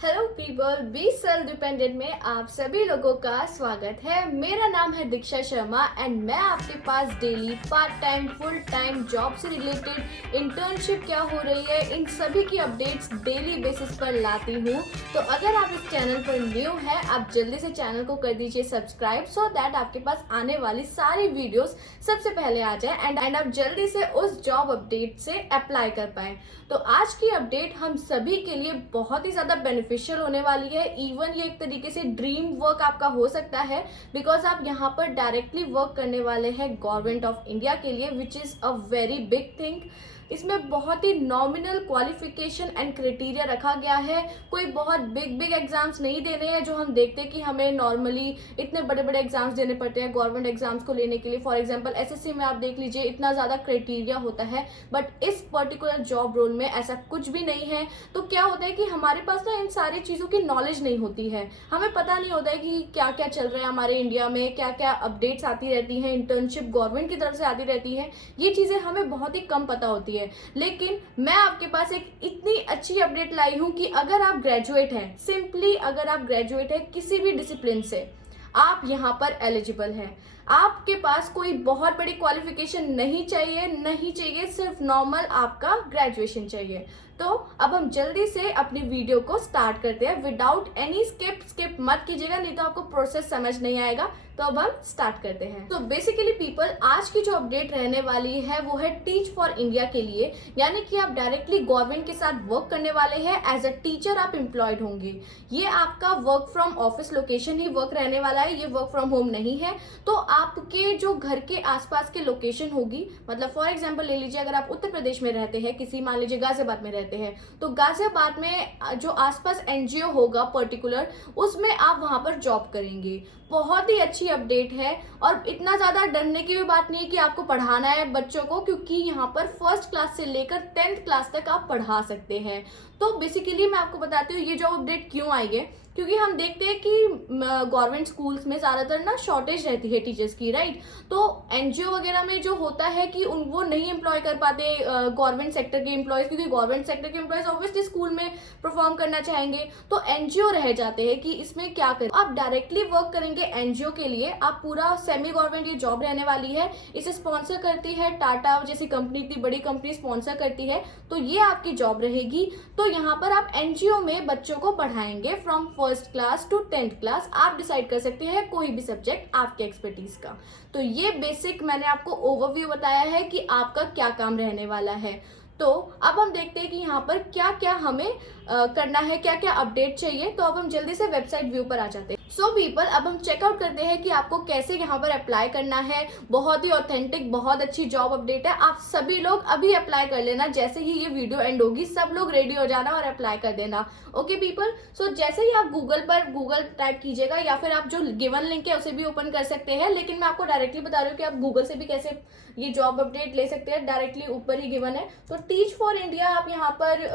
Hello people, be self dependent में आप सभी लोगों का स्वागत है। मेरा नाम है दीक्षा शर्मा एंड मैं आपके पास daily part time full time job से रिलेटेड इंटर्नशिप क्या हो रही है, इन सभी की अपडेट्स डेली बेसिस पर लाती हूँ। तो अगर आप इस चैनल पर न्यू है, आप जल्दी से चैनल को कर दीजिए सब्सक्राइब सो दैट आपके पास आने वाली सारी वीडियोस सबसे पहले आ जाए एंड आप जल्दी से उस जॉब अपडेट से अप्लाई कर पाए। तो आज की अपडेट हम सभी के लिए बहुत ही ज्यादा बेनिफिशियल होने वाली है। इवन ये एक तरीके से ड्रीम वर्क आपका हो सकता है, बिकॉज आप यहाँ पर डायरेक्टली वर्क करने वाले हैं गवर्नमेंट ऑफ इंडिया के लिए, which is a very big thing. इसमें बहुत ही नॉमिनल क्वालिफिकेशन एंड क्राइटेरिया रखा गया है। कोई बहुत बिग एग्जाम्स नहीं देने हैं जो हम देखते हैं कि हमें नॉर्मली इतने बड़े बड़े एग्जाम्स देने पड़ते हैं गवर्नमेंट एग्जाम्स को लेने के लिए। फॉर एग्जांपल एसएससी में आप देख लीजिए, इतना ज़्यादा क्राइटेरिया होता है, बट इस पर्टिकुलर जॉब रोल में ऐसा कुछ भी नहीं है। तो क्या होता है कि हमारे पास ना इन सारी चीज़ों की नॉलेज नहीं होती है, हमें पता नहीं होता है कि क्या क्या चल रहा है हमारे इंडिया में, क्या क्या अपडेट्स आती रहती हैं, इंटर्नशिप गवर्नमेंट की तरफ से आती रहती है। ये चीज़ें हमें बहुत ही कम पता होती है। लेकिन मैं आपके पास एक इतनी अच्छी अपडेट लाई हूं कि अगर आप ग्रेजुएट हैं, सिंपली अगर आप ग्रेजुएट हैं किसी भी डिसिप्लिन से, आप यहाँ पर एलिजिबल हैं। आपके पास कोई बहुत बड़ी क्वालिफिकेशन नहीं चाहिए, सिर्फ नॉर्मल आपका ग्रेजुएशन चाहिए। तो अब हम जल्दी से अपनी वीडियो को स्टार्ट करते हैं विदाउट एनी स्किप मत कीजिएगा, नहीं तो आपको प्रोसेस समझ नहीं आएगा। तो अब हम स्टार्ट करते हैं। तो बेसिकली पीपल, आज की जो अपडेट रहने वाली है वो है टीच फॉर इंडिया के लिए, यानी कि आप डायरेक्टली गवर्नमेंट के साथ वर्क करने वाले हैं। एज अ टीचर आप एम्प्लॉयड होंगे। ये आपका work from office location he work रहने वाला है, ये वर्क फ्रॉम होम नहीं है। तो आपके जो घर के आसपास के लोकेशन होगी, मतलब फॉर एग्जाम्पल ले लीजिए, अगर आप उत्तर प्रदेश में रहते हैं, किसी मान लीजिए गाजियाबाद में रहते हैं, तो गाजियाबाद में जो आसपास एनजीओ होगा पर्टिकुलर, उसमें आप वहां पर जॉब करेंगे। बहुत ही अच्छी अपडेट है और इतना ज्यादा डरने की भी बात नहीं है कि आपको पढ़ाना है बच्चों को, क्योंकि यहाँ पर फर्स्ट क्लास से लेकर 10th क्लास तक आप पढ़ा सकते हैं। तो बेसिकली मैं आपको बताती हूँ ये जो अपडेट क्यों आई है, क्योंकि हम देखते हैं कि गवर्नमेंट स्कूल्स में ज़्यादातर ना शॉर्टेज रहती है टीचर्स की, राइट। तो एनजीओ वगैरह में जो होता है कि वो नहीं एम्प्लॉय कर पाते गवर्नमेंट सेक्टर के एम्प्लॉयज़, क्योंकि गवर्नमेंट सेक्टर के एम्प्लॉयज़ ऑब्वियसली स्कूल में परफॉर्म करना चाहेंगे, तो एनजीओ रह जाते हैं कि इसमें क्या करें। आप डायरेक्टली वर्क करेंगे एनजीओ के लिए, आप पूरा सेमी गवर्नमेंट ये जॉब रहने वाली है। इसे स्पॉन्सर करती है टाटा जैसी कंपनी, इतनी बड़ी कंपनी स्पॉन्सर करती है, तो ये आपकी जॉब रहेगी। तो यहाँ पर आप एनजीओ में बच्चों को पढ़ाएंगे from first class to 10th class. आप डिसाइड कर सकते हैं कोई भी सब्जेक्ट आपके एक्सपर्टीज का। तो ये बेसिक मैंने आपको ओवरव्यू बताया है कि आपका क्या काम रहने वाला है। तो अब हम देखते हैं कि यहाँ पर क्या क्या हमें करना है, क्या क्या अपडेट चाहिए। तो अब हम जल्दी से वेबसाइट व्यू पर आ जाते हैं। सो पीपल, अब हम चेकआउट करते हैं कि आपको कैसे यहाँ पर अप्लाई करना है। बहुत ही ऑथेंटिक, बहुत अच्छी जॉब अपडेट है। आप सभी लोग अभी अप्लाई कर लेना, जैसे ही ये वीडियो एंड होगी सब लोग रेडी हो जाना और अप्लाई कर देना। ओके पीपल, सो जैसे ही आप गूगल टाइप कीजिएगा, या फिर आप जो गिवन लिंक है उसे भी ओपन कर सकते हैं, लेकिन मैं आपको डायरेक्टली बता रही हूँ कि आप गूगल से भी कैसे ये जॉब अपडेट ले सकते हैं। डायरेक्टली ऊपर ही गिवन है। तो टीच फॉर इंडिया आप यहाँ पर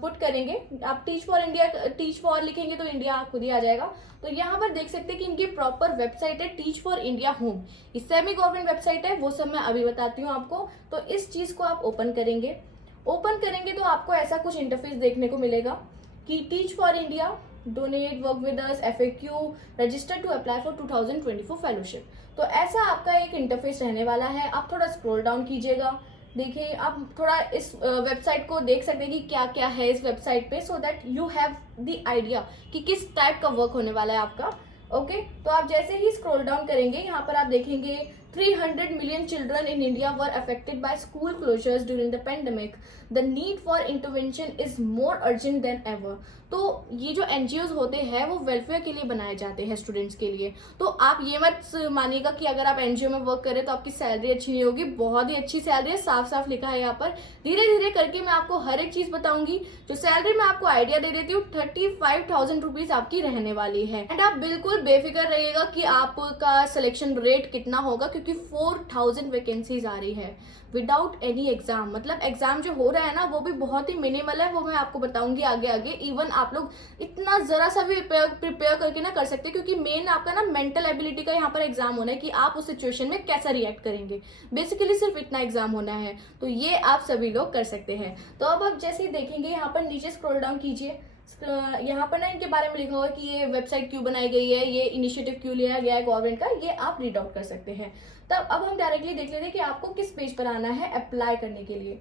पुट करेंगे। आप टीच फॉर लिखेंगे तो इंडिया खुद ही आ जाएगा। तो यहाँ पर देख सकते हैं कि इनकी प्रॉपर वेबसाइट है टीच फॉर इंडिया होम। इस सेमी गवर्नमेंट वेबसाइट है, वो सब मैं अभी बताती हूँ आपको। तो इस चीज को आप ओपन करेंगे तो आपको ऐसा कुछ इंटरफेस देखने को मिलेगा कि teach for India, donate, work with us, FAQ, register to apply for 2024 fellowship. तो ऐसा आपका एक इंटरफेस रहने वाला है। आप थोड़ा स्क्रॉल डाउन कीजिएगा, देखिए आप थोड़ा इस वेबसाइट को देख सकते हैं कि क्या क्या है इस वेबसाइट पे, so that you have the idea कि किस टाइप का वर्क होने वाला है आपका। ओके, तो आप जैसे ही स्क्रॉल डाउन करेंगे, यहाँ पर आप देखेंगे 300 million children in India were affected by school closures during the pandemic. The need for intervention is more urgent than ever. तो ये जो एनजीओज होते हैं वो वेलफेयर के लिए बनाए जाते हैं स्टूडेंट्स के लिए। तो आप ये मत मानिएगा कि अगर आप एनजीओ में वर्क करें तो आपकी सैलरी अच्छी नहीं होगी। बहुत ही अच्छी सैलरी है, साफ साफ लिखा है यहाँ पर। धीरे धीरे करके मैं आपको हर एक चीज बताऊंगी। जो सैलरी मैं आपको आइडिया दे देती हूँ, 35,000 रुपीज आपकी रहने वाली है। एंड आप बिल्कुल बेफिक्र रहिएगा कि आपका सिलेक्शन रेट कितना होगा, क्योंकि 4,000 वैकेंसीज आ रही है विदाउट एनी एग्जाम। मतलब एग्जाम जो हो रहा है ना वो भी बहुत ही मिनिमल है, वो मैं आपको बताऊंगी आगे आगे। इवन आप लोग इतना जरा सा भी प्रिपेयर करके ना कर सकते, क्योंकि मेन आपका ना मेंटल एबिलिटी का यहाँ पर एग्जाम होना है कि आप उस सिचुएशन में कैसा रिएक्ट करेंगे। बेसिकली सिर्फ इतना एग्जाम होना है, तो ये आप सभी लोग कर सकते हैं। तो अब आप जैसे ही देखेंगे यहाँ पर नीचे स्क्रॉल डाउन कीजिए, यहाँ पर ना इनके बारे में लिखा हुआ है कि ये वेबसाइट क्यों बनाई गई है, ये इनिशिएटिव क्यों लिया गया है गवर्नमेंट का, ये आप रीड आउट कर सकते हैं। तब अब हम डायरेक्टली देख लेते हैं कि आपको किस पेज पर आना है अप्लाई करने के लिए।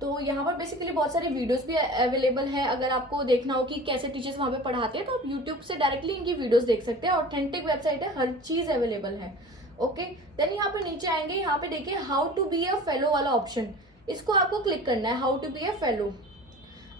तो यहाँ पर बेसिकली बहुत सारे वीडियोस भी अवेलेबल है। अगर आपको देखना हो कि कैसे टीचर्स वहाँ पे पढ़ाते हैं तो आप यूट्यूब से डायरेक्टली इनकी वीडियोस देख सकते हैं। ऑथेंटिक वेबसाइट है, हर चीज़ अवेलेबल है। ओके, देन यहाँ पे नीचे आएंगे, यहाँ पे देखिए how to be a fellow वाला ऑप्शन, इसको आपको क्लिक करना है। How to be a fellow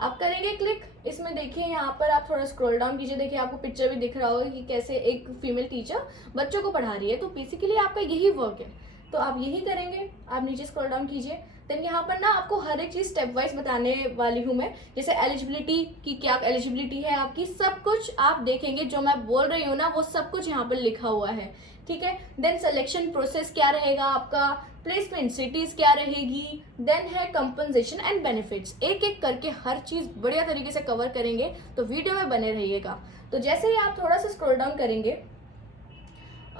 आप करेंगे क्लिक। इसमें देखिए यहाँ पर आप थोड़ा स्क्रॉल डाउन कीजिए, देखिए आपको पिक्चर भी दिख रहा होगा कि कैसे एक फीमेल टीचर बच्चों को पढ़ा रही है। तो बेसिकली आपका यही वर्क है, तो आप यही करेंगे। आप नीचे स्क्रॉल डाउन कीजिए, देन यहाँ पर ना आपको हर एक चीज़ स्टेप वाइज बताने वाली हूँ मैं। जैसे एलिजिबिलिटी की, क्या एलिजिबिलिटी है आपकी, सब कुछ आप देखेंगे। जो मैं बोल रही हूँ ना वो सब कुछ यहाँ पर लिखा हुआ है, ठीक है। देन सिलेक्शन प्रोसेस क्या रहेगा आपका, प्लेसमेंट सिटीज क्या रहेगी, देन है कंपनसेशन एंड बेनिफिट्स। एक एक करके हर चीज़ बढ़िया तरीके से कवर करेंगे, तो वीडियो में बने रहिएगा। तो जैसे ही आप थोड़ा सा स्क्रॉल डाउन करेंगे,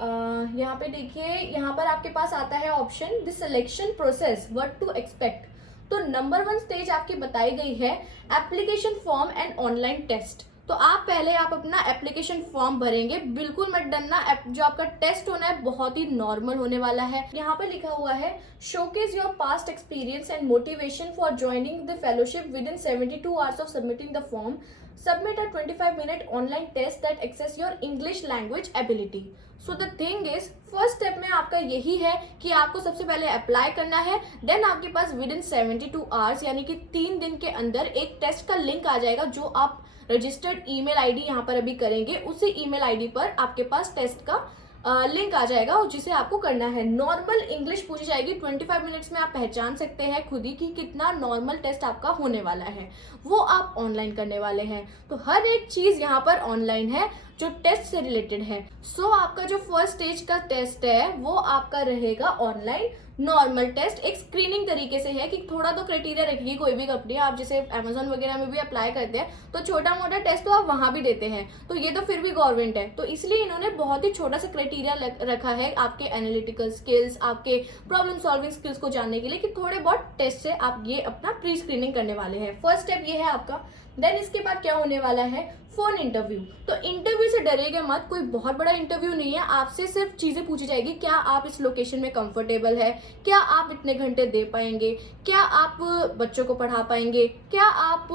यहाँ पे देखिए, यहाँ पर आपके पास आता है option the selection process, what to expect. तो नंबर 1 स्टेज आपकी बताई गई है application form and online test. तो आप अपना एप्लीकेशन फॉर्म भरेंगे, बिल्कुल मत डरना। जो आपका टेस्ट होना है बहुत ही नॉर्मल होने वाला है। यहाँ पे लिखा हुआ है showcase your past experience and motivation for joining the fellowship with in 72 hours of submitting the form. Submit a 25-minute online test that assess your English language ability. So the thing is, first step में आपका यही है कि आपको सबसे पहले apply करना है। देन आपके पास विद इन 72 आवर्स यानी कि 3 दिन के अंदर एक टेस्ट का लिंक आ जाएगा, जो आप रजिस्टर्ड ईमेल आईडी यहाँ पर अभी करेंगे, उसी ईमेल आईडी पर आपके पास टेस्ट का लिंक आ जाएगा, और जिसे आपको करना है। नॉर्मल इंग्लिश पूछी जाएगी। 25 मिनट्स में आप पहचान सकते हैं खुद ही कि कितना नॉर्मल टेस्ट आपका होने वाला है, वो आप ऑनलाइन करने वाले हैं। तो हर एक चीज़ यहाँ पर ऑनलाइन है जो टेस्ट से रिलेटेड है। सो आपका जो फर्स्ट स्टेज का टेस्ट है वो आपका रहेगा ऑनलाइन नॉर्मल टेस्ट। एक स्क्रीनिंग तरीके से है कि थोड़ा तो क्राइटेरिया रखिए कोई भी कंपनी, आप जैसे अमेजोन वगैरह में भी अप्लाई करते हैं तो छोटा मोटा टेस्ट तो आप वहां भी देते हैं, तो ये तो फिर भी गवर्नमेंट है, तो इसलिए इन्होंने बहुत ही छोटा सा क्राइटेरिया रखा है आपके एनालिटिकल स्किल्स, आपके प्रॉब्लम सॉल्विंग स्किल्स को जानने के लिए, कि थोड़े बहुत टेस्ट से आप ये अपना प्री स्क्रीनिंग करने वाले हैं। फर्स्ट स्टेप ये है आपका। देन इसके बाद क्या होने वाला है, फोन इंटरव्यू। तो इंटरव्यू से डरिएगा मत, कोई बहुत बड़ा इंटरव्यू नहीं है। आपसे सिर्फ चीजें पूछी जाएगी, क्या आप इस लोकेशन में कंफर्टेबल है, क्या आप इतने घंटे दे पाएंगे, क्या आप बच्चों को पढ़ा पाएंगे, क्या आप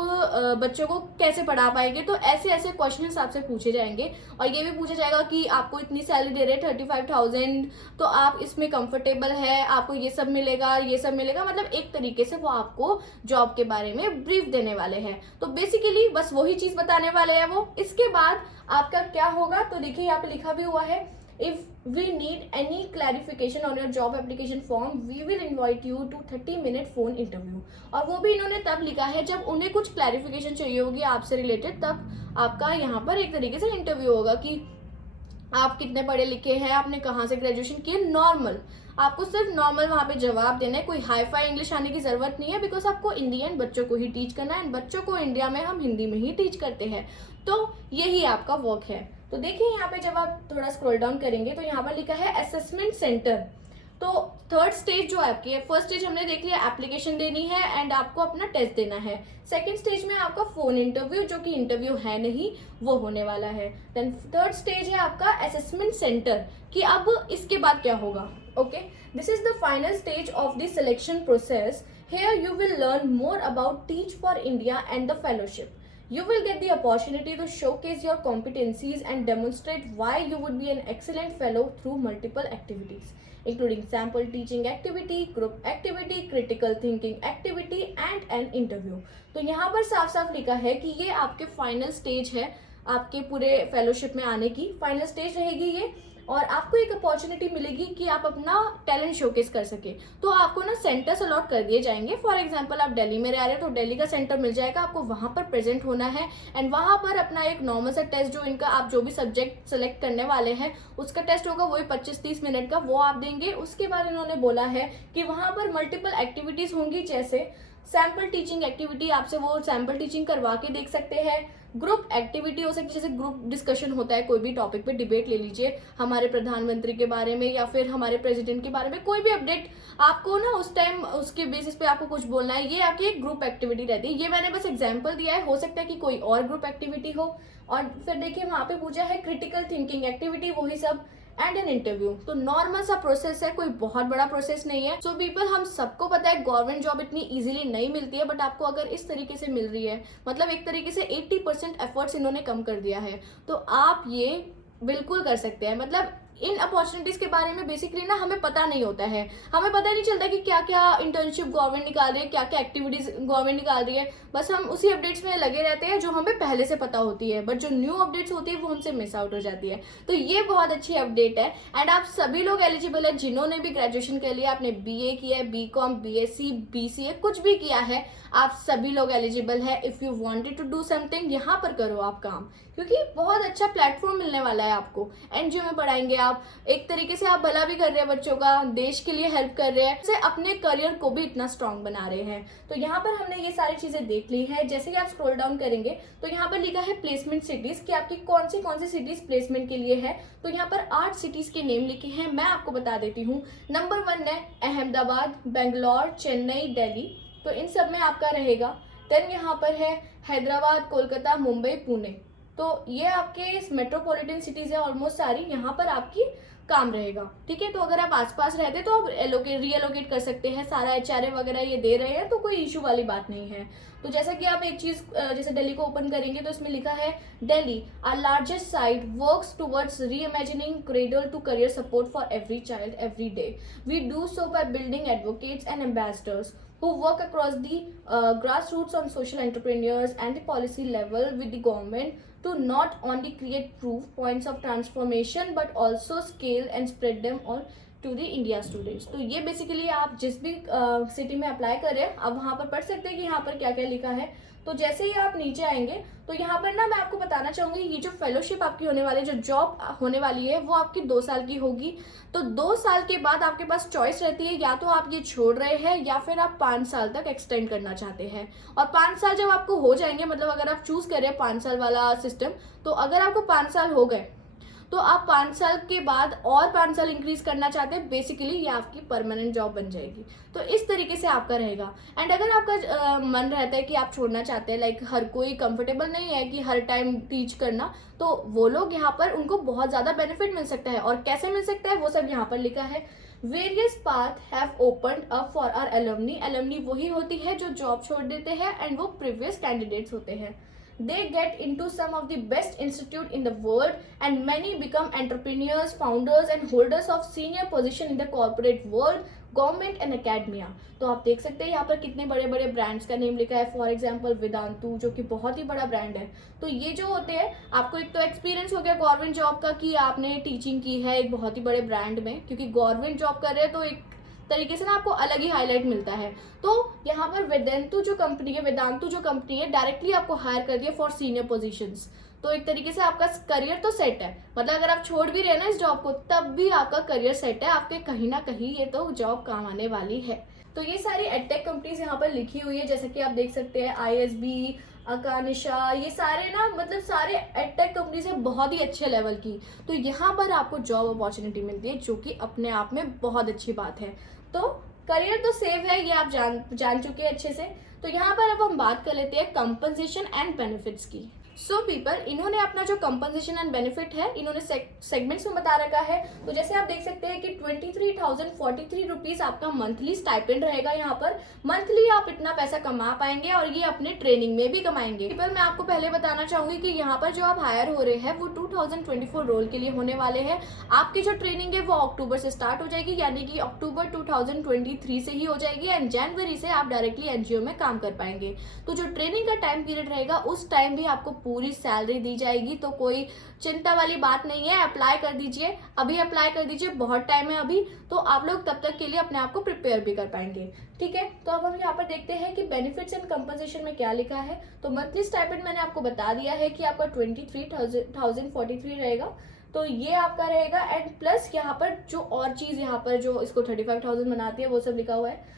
बच्चों को कैसे पढ़ा पाएंगे। तो ऐसे ऐसे क्वेश्चन आपसे पूछे जाएंगे, और ये भी पूछा जाएगा कि आपको इतनी सैलरी दे रहे 35,000, तो आप इसमें कंफर्टेबल है, आपको ये सब मिलेगा, ये सब मिलेगा। मतलब एक तरीके से वो आपको जॉब के बारे में ब्रीफ देने वाले हैं। तो बेसिकली बस वही चीज बताने वाले हैं वो। इसके बाद आपका क्या होगा, तो देखिए यहाँ पे लिखा भी हुआ है, if we need any clarification on your job application form we will invite you to 30-minute phone interview. और वो भी इन्होंने तब लिखा है जब उन्हें कुछ क्लैरिफिकेशन चाहिए होगी आपसे रिलेटेड, तब आपका यहाँ पर एक तरीके से इंटरव्यू होगा कि आप कितने पढ़े लिखे हैं, आपने कहाँ से ग्रेजुएशन की है। नॉर्मल, आपको सिर्फ नॉर्मल वहाँ पे जवाब देना है, कोई हाई फाई इंग्लिश आने की जरूरत नहीं है, बिकॉज आपको इंडियन बच्चों को ही टीच करना है, एंड बच्चों को इंडिया में हम हिंदी में ही टीच करते हैं। तो यही आपका वर्क है। तो देखिए यहाँ पे जब आप थोड़ा स्क्रॉल डाउन करेंगे तो यहाँ पर लिखा है असेसमेंट सेंटर। तो थर्ड स्टेज जो आपकी है, फर्स्ट स्टेज हमने देख लिया, एप्लीकेशन देनी है एंड आपको अपना टेस्ट देना है। सेकंड स्टेज में आपका फोन इंटरव्यू, जो कि इंटरव्यू है नहीं, वो होने वाला है। देन थर्ड स्टेज है आपका असेसमेंट सेंटर, कि अब इसके बाद क्या होगा। Okay, this is the final stage of the selection process. Here you will learn more about Teach for India and the fellowship. You will get the opportunity to showcase your competencies and demonstrate why you would be an excellent fellow through multiple activities, including sample teaching activity, group activity, critical thinking activity and an interview. तो यहाँ पर साफ साफ लिखा है कि ये आपके फाइनल स्टेज है, आपके पूरे फेलोशिप में आने की फाइनल स्टेज रहेगी ये, और आपको एक अपॉर्चुनिटी मिलेगी कि आप अपना टैलेंट शोकेस कर सके। तो आपको ना सेंटर्स अलॉट कर दिए जाएंगे। फॉर एग्जांपल आप दिल्ली में रह रहे हो तो दिल्ली का सेंटर मिल जाएगा, आपको वहाँ पर प्रेजेंट होना है, एंड वहाँ पर अपना एक नॉर्मल सा टेस्ट, जो इनका आप जो भी सब्जेक्ट सेलेक्ट करने वाले हैं उसका टेस्ट होगा, वही 25-30 मिनट का, वो आप देंगे। उसके बाद इन्होंने बोला है कि वहाँ पर मल्टीपल एक्टिविटीज़ होंगी, जैसे सैम्पल टीचिंग एक्टिविटी, आपसे वो सैम्पल टीचिंग करवा के देख सकते हैं। ग्रुप एक्टिविटी हो सकती है, जैसे ग्रुप डिस्कशन होता है कोई भी टॉपिक पे, डिबेट ले लीजिए हमारे प्रधानमंत्री के बारे में या फिर हमारे प्रेसिडेंट के बारे में, कोई भी अपडेट आपको ना उस टाइम उसके बेसिस पे आपको कुछ बोलना है, ये आपकी एक ग्रुप एक्टिविटी रहती है। ये मैंने बस एग्जांपल दिया है, हो सकता है कि कोई और ग्रुप एक्टिविटी हो। और फिर देखिए वहाँ पे पूछा है क्रिटिकल थिंकिंग एक्टिविटी, वही सब, एंड एन इंटरव्यू। तो नॉर्मल सा प्रोसेस है, कोई बहुत बड़ा प्रोसेस नहीं है। सो पीपल, हम सबको पता है गवर्नमेंट जॉब इतनी इजीली नहीं मिलती है, बट आपको अगर इस तरीके से मिल रही है, मतलब एक तरीके से 80% एफर्ट्स इन्होंने कम कर दिया है, तो आप ये बिल्कुल कर सकते हैं। मतलब इन अपॉर्चुनिटीज के बारे में बेसिकली ना हमें पता नहीं होता है, हमें पता नहीं चलता कि क्या क्या इंटर्नशिप गवर्नमेंट निकाल रही है, क्या क्या एक्टिविटीज गवर्नमेंट निकाल रही है, बस हम उसी अपडेट्स में लगे रहते हैं जो हमें पहले से पता होती है, बट जो न्यू अपडेट्स होती है वो हमसे मिस आउट हो जाती है। तो ये बहुत अच्छी अपडेट है। एंड आप सभी लोग एलिजिबल है, जिन्होंने भी ग्रेजुएशन कर लिया, आपने BA किया है, BCom, BSc, BCA कुछ भी किया है, आप सभी लोग एलिजिबल है। If you wanted to do something, यहाँ पर करो आप काम, क्योंकि बहुत अच्छा प्लेटफॉर्म मिलने वाला है आपको। NGO में पढ़ाएंगे आप, एक तरीके से आप भला भी कर रहे हैं बच्चों का, देश के लिए हेल्प कर रहे हैं, से अपने करियर को भी इतना स्ट्रांग बना रहे हैं। तो यहाँ पर हमने ये सारी चीजें देख ली है। जैसे ही आप स्क्रॉल डाउन करेंगे तो यहाँ पर लिखा है प्लेसमेंट सिटीज, कि आपकी कौन सी सिटीज प्लेसमेंट के लिए है। तो यहाँ पर 8 सिटीज के नेम लिखे हैं, मैं आपको बता देती हूँ। नंबर 1 है अहमदाबाद, बेंगलोर, चेन्नई, दिल्ली, तो इन सब में आपका रहेगा। देन यहाँ पर है हैदराबाद, कोलकाता, मुंबई, पुणे, तो ये आपके मेट्रोपॉलिटन सिटीज है ऑलमोस्ट सारी, यहाँ पर आपकी काम रहेगा। ठीक है, तो अगर आप आसपास रहते तो आप रीएलोकेट कर सकते हैं, सारा HRA वगैरह ये दे रहे हैं, तो कोई इशू वाली बात नहीं है। तो जैसा कि आप एक चीज जैसे दिल्ली को ओपन करेंगे तो इसमें लिखा है Delhi our largest site works towards reimagining cradle to career support for every child every day. We do so by building advocates and ambassadors who work across the grassroots on social entrepreneurs and the policy level with the government to not only create proof points of transformation but also scale and spread them all to the India students। तो ये basically आप जिस भी city में apply कर रहे हैं आप वहाँ पर पढ़ सकते हैं कि यहाँ पर क्या क्या लिखा है। तो जैसे ही आप नीचे आएंगे तो यहाँ पर ना मैं आपको बताना चाहूँगी, ये जो फेलोशिप आपकी होने वाली, जो जॉब होने वाली है, वो आपकी 2 साल की होगी। तो 2 साल के बाद आपके पास चॉइस रहती है, या तो आप ये छोड़ रहे हैं या फिर आप 5 साल तक एक्सटेंड करना चाहते हैं। और 5 साल जब आपको हो जाएंगे, मतलब अगर आप चूज कर रहे हैं 5 साल वाला सिस्टम, तो अगर आपको 5 साल हो गए तो आप 5 साल के बाद और 5 साल इंक्रीज करना चाहते हैं, बेसिकली ये आपकी परमानेंट जॉब बन जाएगी। तो इस तरीके से आपका रहेगा। एंड अगर आपका मन रहता है कि आप छोड़ना चाहते हैं, लाइक हर कोई कंफर्टेबल नहीं है कि हर टाइम टीच करना, तो वो लोग यहाँ पर उनको बहुत ज़्यादा बेनिफिट मिल सकता है। और कैसे मिल सकता है वो सब यहाँ पर लिखा है। Various path have opened up for our alumni. Alumni वही होती है जो जॉब छोड़ देते हैं एंड वो प्रीवियस कैंडिडेट्स होते हैं। They get into some of the best institute in the world and many become entrepreneurs, founders and holders of senior position in the corporate world, government and academia। तो आप देख सकते हैं यहाँ पर कितने बड़े बड़े ब्रांड्स का नेम लिखा है। फॉर एग्जाम्पल वेदांतु, जो कि बहुत ही बड़ा ब्रांड है। तो ये जो होते हैं, आपको एक तो एक्सपीरियंस हो गया गवर्नमेंट जॉब का कि आपने टीचिंग की है एक बहुत ही बड़े ब्रांड में, क्योंकि गवर्नमेंट जॉब कर रहे हैं तो एक तरीके से ना आपको अलग ही हाईलाइट मिलता है। तो यहाँ पर वेदांतु जो कंपनी है डायरेक्टली आपको हायर कर दिया फॉर सीनियर पोजीशंस। तो एक तरीके से आपका करियर तो सेट है, मतलब अगर आप छोड़ भी रहे ना इस जॉब को तब भी आपका करियर सेट है, आपके कहीं ना कहीं ये तो जॉब काम आने वाली है। तो ये सारी एडटेक कंपनीज यहाँ पर लिखी हुई है, जैसे कि आप देख सकते हैं ISB, अकानिशा, ये सारे ना मतलब सारे एडटेक कंपनीज है बहुत ही अच्छे लेवल की। तो यहाँ पर आपको जॉब अपॉर्चुनिटी मिलती है, जो कि अपने आप में बहुत अच्छी बात है। तो करियर तो सेफ है, ये आप जान चुके हैं अच्छे से। तो यहाँ पर अब हम बात कर लेते हैं कंपनसेशन एंड बेनिफिट्स की। सो पीपल, इन्होंने अपना जो कंपनसेशन एंड बेनिफिट है इन्होंने सेगमेंट्स में बता रखा है। तो जैसे आप देख सकते हैं कि 23,043 रुपीज आपका मंथली स्टाइपेंड रहेगा। यहाँ पर मंथली आप इतना पैसा कमा पाएंगे और ये अपने ट्रेनिंग में भी कमाएंगे। पीपल, मैं आपको पहले बताना चाहूंगी कि यहाँ पर जो आप हायर हो रहे हैं वो 2024 रोल के लिए होने वाले हैं। आपकी जो ट्रेनिंग है वो अक्टूबर से स्टार्ट हो जाएगी, यानी कि अक्टूबर 2023 से ही हो जाएगी एंड जनवरी से आप डायरेक्टली NGO में काम कर पाएंगे। तो जो ट्रेनिंग का टाइम पीरियड रहेगा उस टाइम भी आपको पूरी सैलरी दी जाएगी। तो कोई चिंता वाली बात नहीं है, अप्लाई कर दीजिए, अभी अप्लाई कर दीजिए, बहुत टाइम है अभी, तो आप लोग तब तक के लिए अपने आप को प्रिपेयर भी कर पाएंगे। ठीक है, तो अब हम यहाँ पर देखते हैं कि बेनिफिट्स एंड कंपनसेशन में क्या लिखा है। तो मंथली स्टाइपेंड मैंने आपको बता दिया है कि आपका 23,043 रहेगा, तो ये आपका रहेगा। एंड प्लस यहाँ पर जो और चीज यहाँ पर जो इसको 35,000 बनाती है वो सब लिखा हुआ है।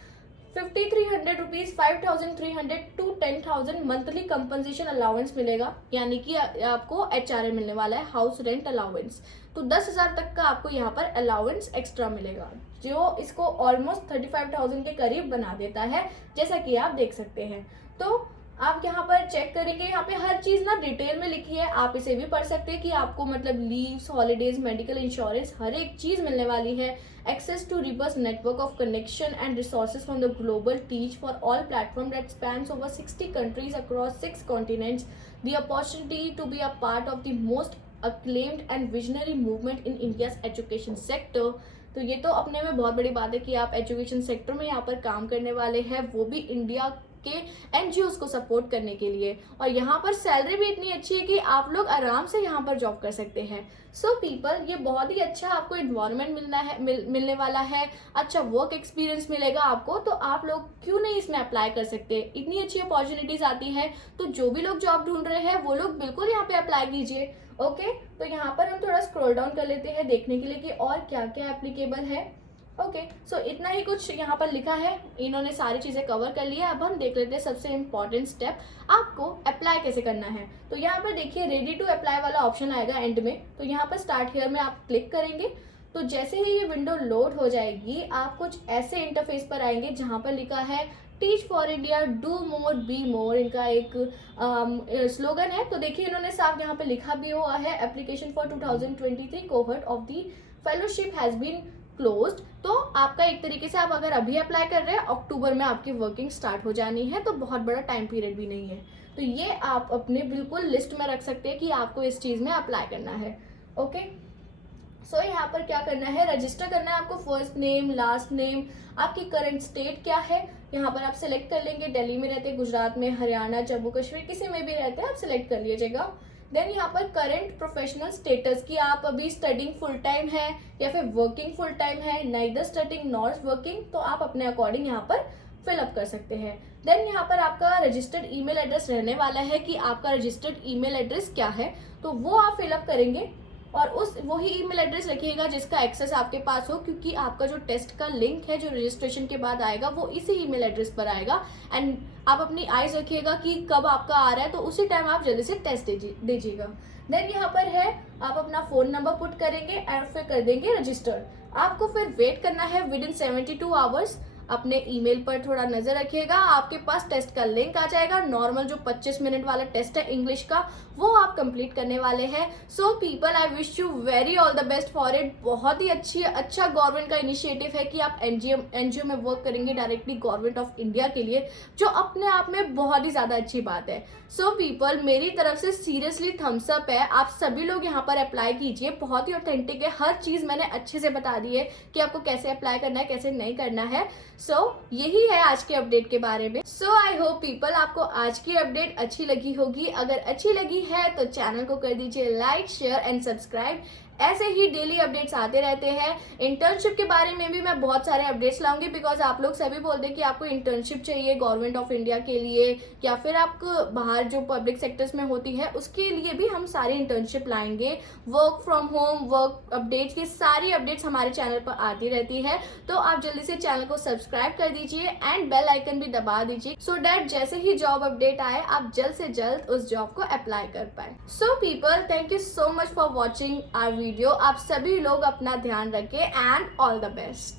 5,300 rupees, 5,300 to 10,000 monthly compensation allowance मिलेगा, यानी कि आपको HRA मिलने वाला है, हाउस रेंट अलाउंस। तो 10,000 तक का आपको यहाँ पर अलाउंस एक्स्ट्रा मिलेगा, जो इसको ऑलमोस्ट 35,000 के करीब बना देता है, जैसा कि आप देख सकते हैं। तो आप यहाँ पर चेक करेंगे, यहाँ पे हर चीज़ ना डिटेल में लिखी है, आप इसे भी पढ़ सकते हैं कि आपको मतलब लीव्स, हॉलीडेज, मेडिकल इंश्योरेंस, हर एक चीज़ मिलने वाली है। Access to robust network of connection and resources from the global Teach For All platform that spans over 60 countries across 6 continents, the opportunity to be a part of the most acclaimed and visionary movement in India's education sector। तो ये तो अपने में बहुत बड़ी बात है कि आप एजुकेशन सेक्टर में यहाँ पर काम करने वाले हैं, वो भी इंडिया के NGOs को सपोर्ट करने के लिए, और यहाँ पर सैलरी भी इतनी अच्छी है कि आप लोग आराम से यहाँ पर जॉब कर सकते हैं। सो पीपल, ये बहुत ही अच्छा आपको इन्वायरमेंट मिलने वाला है, अच्छा वर्क एक्सपीरियंस मिलेगा आपको, तो आप लोग क्यों नहीं इसमें अप्लाई कर सकते। इतनी अच्छी अपॉर्चुनिटीज आती है, तो जो भी लोग जॉब ढूंढ रहे हैं वो लोग बिल्कुल यहाँ पे अप्लाई कीजिए। ओके, तो यहाँ पर हम थोड़ा स्क्रॉल डाउन कर लेते हैं देखने के लिए कि और क्या क्या एप्लीकेबल है। ओके, सो इतना ही कुछ यहाँ पर लिखा है, इन्होंने सारी चीज़ें कवर कर ली है। अब हम देख लेते हैं सबसे इम्पॉर्टेंट स्टेप, आपको अप्लाई कैसे करना है। तो यहाँ पर देखिए रेडी टू अप्लाई वाला ऑप्शन आएगा एंड में, तो यहाँ पर स्टार्ट हियर में आप क्लिक करेंगे। तो जैसे ही ये विंडो लोड हो जाएगी, आप कुछ ऐसे इंटरफेस पर आएंगे जहाँ पर लिखा है teach for India, do more be more, इनका एक स्लोगन है। तो देखिए इन्होंने साफ यहाँ पे लिखा भी हुआ है, application for 2023 cohort of the fellowship has been closed. तो आपका एक तरीके से आप अगर अभी अप्लाई कर रहे हैं, अक्टूबर में आपकी वर्किंग स्टार्ट हो जानी है, तो बहुत बड़ा टाइम पीरियड भी नहीं है। तो ये आप अपने बिल्कुल लिस्ट में रख सकते हैं कि आपको इस चीज़ में अप्लाई करना है। ओके, सो यहाँ पर क्या करना है, रजिस्टर करना है आपको, फर्स्ट नेम, लास्ट नेम, आपकी करंट स्टेट क्या है, यहाँ पर आप सिलेक्ट कर लेंगे। दिल्ली में रहते हैं, गुजरात में, हरियाणा, जम्मू कश्मीर, किसी में भी रहते हैं, आप सिलेक्ट कर लीजिएगा। देन यहाँ पर करंट प्रोफेशनल स्टेटस की आप अभी स्टडिंग फुल टाइम है या फिर वर्किंग फुल टाइम है, नाइदर स्टडिंग नॉर वर्किंग, तो आप अपने अकॉर्डिंग यहाँ पर फिलअप कर सकते हैं। देन यहाँ पर आपका रजिस्टर्ड ईमेल एड्रेस रहने वाला है कि आपका रजिस्टर्ड ईमेल एड्रेस क्या है, तो वो आप फिलअप करेंगे और उस वही ईमेल एड्रेस रखिएगा जिसका एक्सेस आपके पास हो, क्योंकि आपका जो टेस्ट का लिंक है जो रजिस्ट्रेशन के बाद आएगा वो इसी ईमेल एड्रेस पर आएगा। एंड आप अपनी आइज रखिएगा कि कब आपका आ रहा है, तो उसी टाइम आप जल्दी से टेस्ट दीजिएगा। देन यहाँ पर है आप अपना फ़ोन नंबर पुट करेंगे एंड फिर कर देंगे रजिस्टर। आपको फिर वेट करना है विद इन 72 आवर्स। अपने ईमेल पर थोड़ा नजर रखिएगा, आपके पास टेस्ट का लिंक आ जाएगा। नॉर्मल जो 25 मिनट वाला टेस्ट है इंग्लिश का, वो आप कंप्लीट करने वाले हैं। So people, I wish you very all the best for it. बहुत ही अच्छा गवर्नमेंट का इनिशिएटिव है कि आप एनजीओ में वर्क करेंगे डायरेक्टली गवर्नमेंट ऑफ इंडिया के लिए, जो अपने आप में बहुत ही ज़्यादा अच्छी बात है। सो पीपल, मेरी तरफ से सीरियसली थम्स अप है, आप सभी लोग यहाँ पर अप्लाई कीजिए। बहुत ही ऑथेंटिक है, हर चीज़ मैंने अच्छे से बता दी है कि आपको कैसे अप्लाई करना है, कैसे नहीं करना है। सो यही है आज के अपडेट के बारे में। सो आई होप पीपल आपको आज की अपडेट अच्छी लगी होगी। अगर अच्छी लगी है तो चैनल को कर दीजिए लाइक, शेयर एंड सब्सक्राइब। ऐसे ही डेली अपडेट्स आते रहते हैं। इंटर्नशिप के बारे में भी मैं बहुत सारे अपडेट्स लाऊंगी, बिकॉज आप लोग सभी बोलते हैं कि आपको इंटर्नशिप चाहिए गवर्नमेंट ऑफ इंडिया के लिए, या फिर आपको बाहर जो पब्लिक सेक्टर्स में होती है उसके लिए भी हम सारी इंटर्नशिप लाएंगे। Work from home, work updates, ये सारी अपडेट्स हमारे चैनल पर आती रहती है। तो आप जल्दी से चैनल को सब्सक्राइब कर दीजिए एंड बेल आइकन भी दबा दीजिए, सो डैट जैसे ही जॉब अपडेट आए आप जल्द से जल्द उस जॉब को अप्लाई कर पाए। So people, thank you so much for watching our video. आप सभी लोग अपना ध्यान रखें एंड ऑल द बेस्ट।